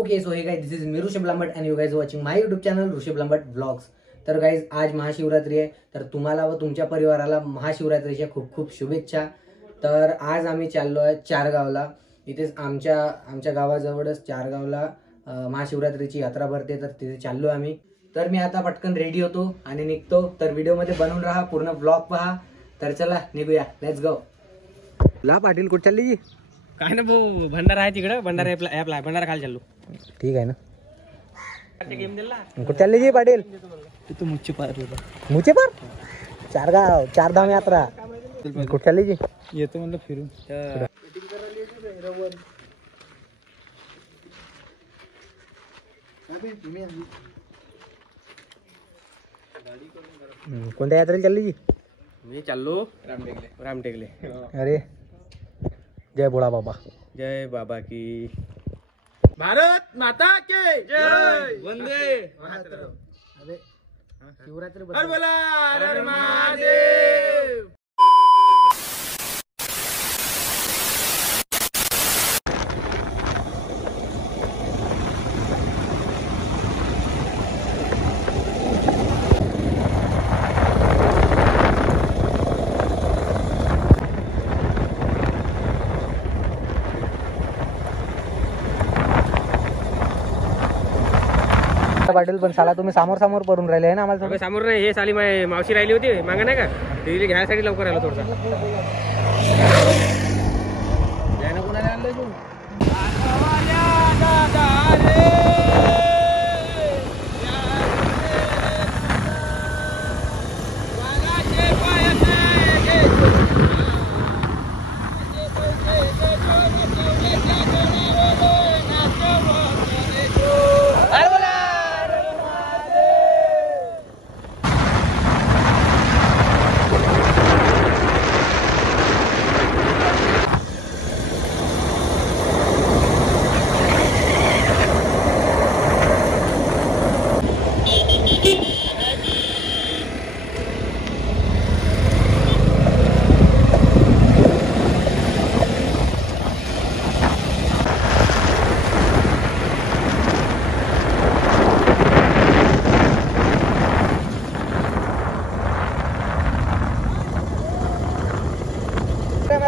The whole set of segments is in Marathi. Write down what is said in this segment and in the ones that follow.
Okay so hey guys, this is me Rishabh Lambat and you guys watching my YouTube channel Rishabh Lambat vlogs. तर गाइज, आज महाशिवरात्री आहे, तर तुम्हाला व तुमच्या परिवाराला महाशिवरात्रीच्या खूप खूप शुभेच्छा. तर आज आम्ही चाललो आहे चारगावला. इथेच आमच्या गावाजवळच चारगावला महाशिवरात्रीची यात्रा भरते, तर तिथे चाललो आम्ही. तर मी आता पटकन रेडी होतो आणि निघतो. तर व्हिडिओमध्ये बनवून राहा, पूर्ण ब्लॉग पहा. तर चला निघूया, लेट्स गो. ला पाटील कुठे चालली जी? काय ना भाऊ, भंडारा आहे तिकडं. भंडारा ॲपला भंडारा खाली चाललो. ठीक आहे ना. गेम दिला कुठे चालली जी पाटील? तिथं मुच्ची पार मुचे पर चारगाव चारधाम यात्रा. कुठे चालली जी? येतो म्हणलं फिरून. कोणत्या यात्रेला चालली जी? मी चाललो रामटेकले. अरे जय भोळा बाबा. जय बाबा की भारत माता के जय. वंदे मातरम. अरे शिवरात्री हर बोला हर हर महादेव. पाटील पण साला तुम्ही समोर समोर पडून राहिले आहे ना आम्हाला. अबे समोर नाही, हे साली मावशी राहिली होती मागे नाही का, तिला घ्यायसाठी लवकर आलो थोडसा.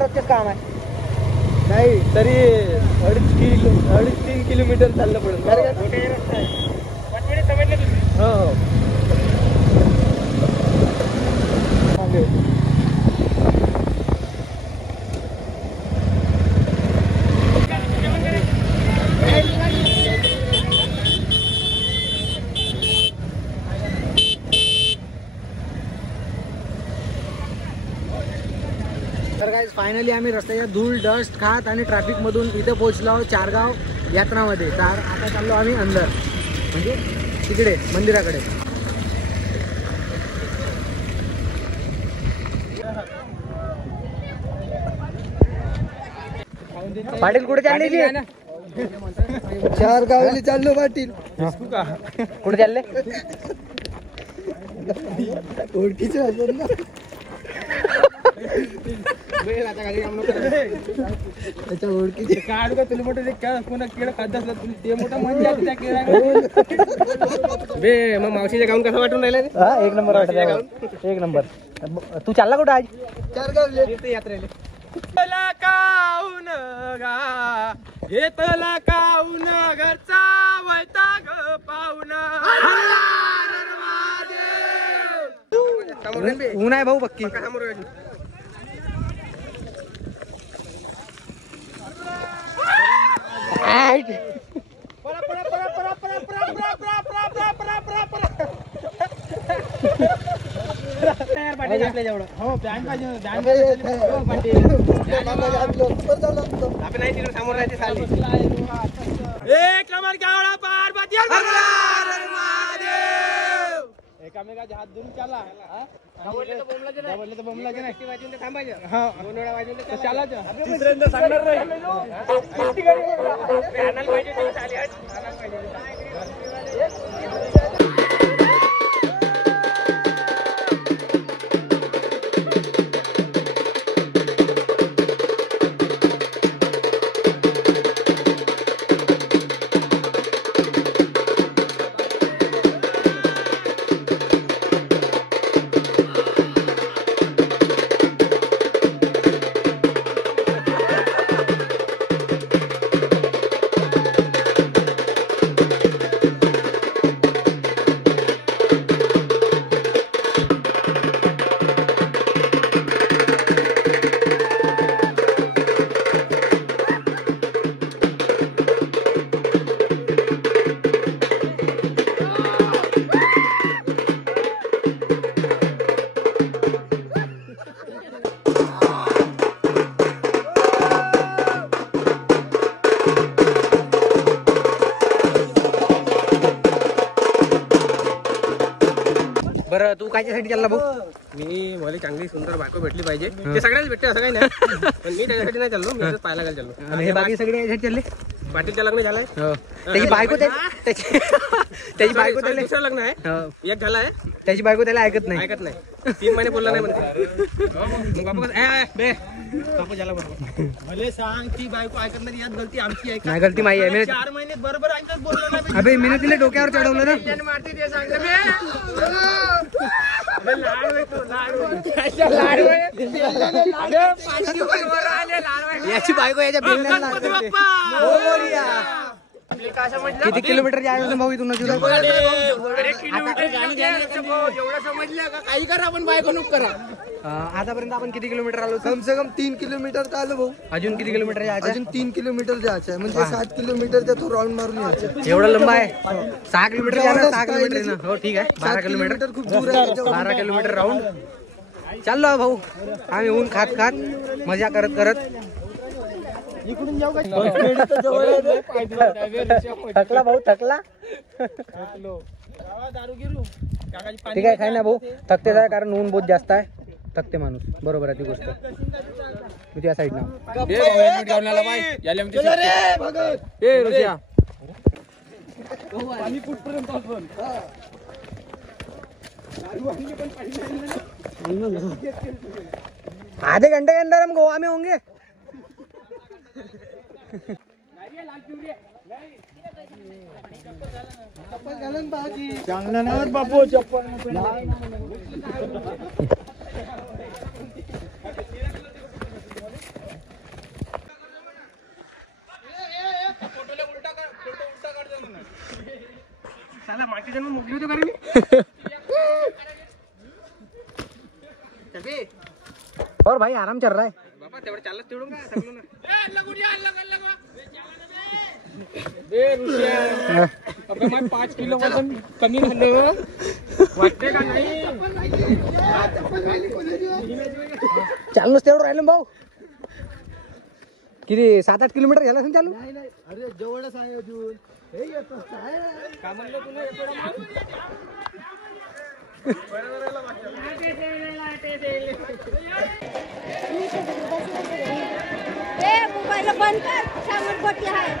रोजच काम आहे. नाही तरी 2.5-3 किलोमीटर चाललं पडेल. हो तर गाइस, फायनली आम्ही रस्त्याच्या धूळ डस्ट खात आणि ट्रॅफिक मधून इथे पोहोचलो आहोत चारगाव यात्रामध्ये. तर आता चाललो आम्ही अंदर, म्हणजे तिकडे मंदिराकडे. पाटील कुठे चालले जी? चारगावला चाललो पाटील. कुठे चालले? ओळखीचे असेल ना. त्याच्या ओळखीचे काढ का तुला मोठं कोणा केळं खात असला ते मोठा म्हणजे त्या केळा बे. मग मावशीच्या गाऊन कसं वाटून राहिलं? एक नंबर वाटत, एक नंबर. तू चालला कुठं आज? चारगावला यात्रेला. तला काऊन गा घेतला काऊन घरचा वैताग पाऊन. ऊन आहे भाऊ बक्की. हो बँक पाहिजे नाही तिकडे समोर राहायचे साली. एक नंबर गावडा पार्वती एकामेकाचे हात धरून चाला. बोलले तर बोमलाचे नाही थांबायचं. हा 2 वेळा वाजून चालायचं. तिसऱ्यांदा सांगणार नाही. बरं तू कायच्यासाठी चालला भाऊ? मी मला चांगली सुंदर बायको भेटली पाहिजे. ते सगळ्याच भेटते असं काही नाही, पण मी त्याच्यासाठी नाही चाललो, मी असंच पाहायला चाललो. आणि हे बाकी सगळे याच्यासाठी चालले? पाटीलचं लग्न झालंय, त्याची बायको त्याची बायको त्याला दुसरं लग्न आहे, एक झालं आहे, त्याची बायको त्याला ऐकत नाही. ऐकत नाही, 3 महिने बोलला नाही म्हणते. मग बापू बे बापू झाला बरोबर. मला सांग ती बायको ऐकत नाही, यात गलती आमची आहे का? नाही गलती माही आहे. 4 महिने बरोबर ऐकत बोललो नाही. अबे मी तिला डोक्यावर चढवलं ना. याची बायको याच्या किती किलोमीटर जायचं भाऊ इथून? काही करा आपण बायको नको करा. आतापर्यंत आपण किती किलोमीटर आलो? कम से कम 3 किलोमीटर तर आलो भाऊ. अजून किती किलोमीटर जायचं? अजून 3 किलोमीटर जायचं आहे, म्हणजे 7 किलोमीटरचा तो राऊंड मारून यायचं. एवढं लंबा आहे? 6 किलोमीटर जाणार, 6 किलोमीटर ना. हो ठीक आहे, 12 किलोमीटर खूप दूर आहे. 12 किलोमीटर राऊंड चाललो भाऊ आम्ही. ऊन खात खात मजा करत करत थकला भाऊ, थकला. ठीक आहे, खाय ना भाऊ. थकते जाय कारण ऊन बहुत जास्त आहे, थकते माणूस. बरोबर आहे ती गोष्ट. तू त्या साईड ना आधे घंटे के अंदर हम गोवा में होंगे. चांगलं नाही बापू चप्पल. और भाई आराम चल रहा है. बाबा तेवढं चालत तेवढं काय थकलो ना. अबे मग 5 किलो वजन कमी झालं वाटते का नाही? चालूच तेवढं राहिलं भाऊ. किती 7-8 किलोमीटर झालं असेल चालू. अरे जवळच आहे अजून. हे येत का म्हणलं तुला एवढं मग? मोबाईल बंद कर, समोर बटली आहे.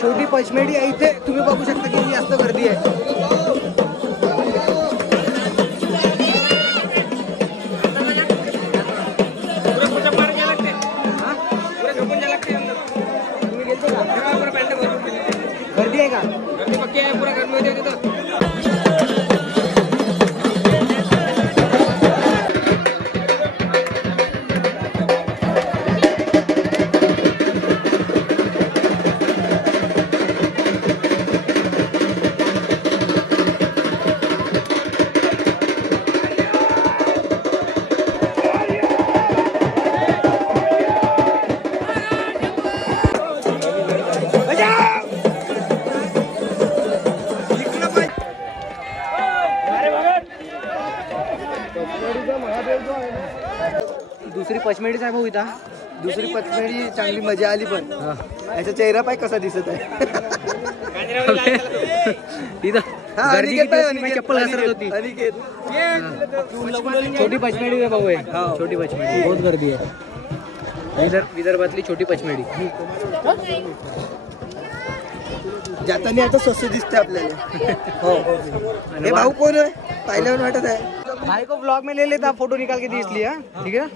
छोटी पचमेडी आहे इथे. तुम्ही बघू शकता किती जास्त गर्दी आहे. गर्दी आहे का? गर्दी पक्की आहे, पुरा गर्दी होते तिथं. दुसरी पचमेडीच आहे भाऊ इथं. दुसरी पचमेडी चांगली मजा आली, पण याचा चेहरा पाय कसा दिसत आहे. इथं गर्दी किती होती, मी चप्पल घसरत होती. छोटी पचमेडी आहे भाऊ. आहे छोटी पचमेडी, बहुत गर्दी आहे. विदर्भातली छोटी पचमेडी. जाताना आता स्वस्त दिसते आपल्याला. हो. हे भाऊ कोण आहे? पाहिल्यावर वाटत आहे. भाई को ब्लॉग में ले लेता, फोटो निकाल के दे इसलिए. ठीक है.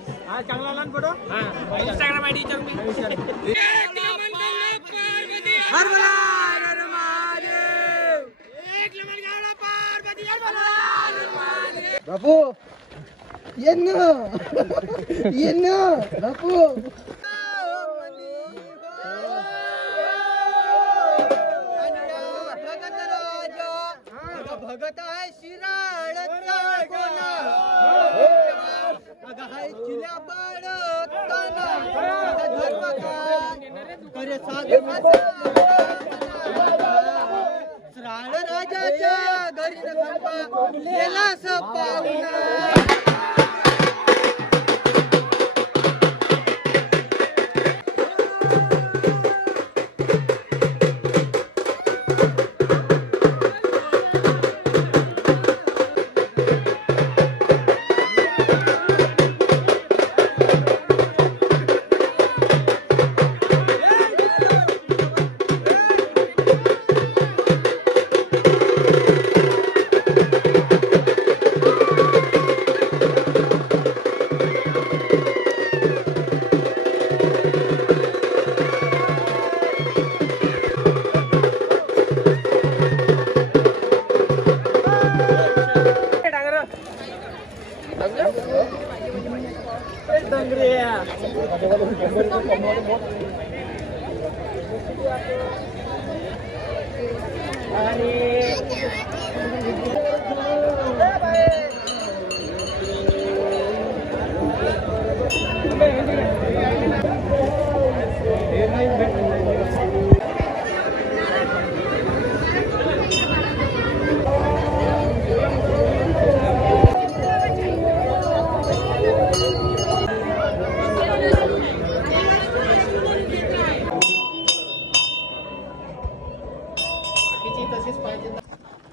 चांगला आला फोटो. इंस्टाग्राम आयडी बापू ये ना, ये ना बापू. भगत आहे शिराळचा कोणा अगं हाय चिल्या बाळताना धर्म काय करे साधकाचा श्राळ राजाच्या घरी नका गेला सपावना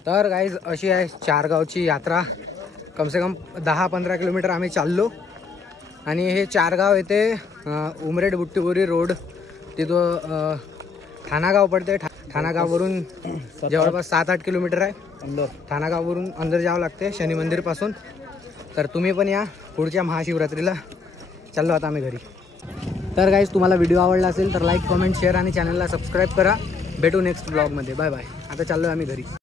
तर गाईज अशी आहे चारगावची यात्रा. कमसे कम 10-15 किलोमीटर आम्ही चाललो आणि हे चारगाव येते उमरेड बुट्टीबोरी रोड तिथं ठाणागाव पडते. ठाणागाववरून जवळपास 7-8 किलोमीटर आहे. ठाणागाववरून अंदर जावं लागते शनी मंदिरपासून. तर तुम्ही पण या पुढच्या महाशिवरात्रीला. चाललो आता आम्ही घरी. तर गाईज तुम्हाला व्हिडिओ आवडला असेल तर लाईक कमेंट शेअर आणि चॅनलला सबस्क्राईब करा. भेटू नेक्स्ट ब्लॉगमध्ये. Bye bye. आता चाललो आम्ही घरी.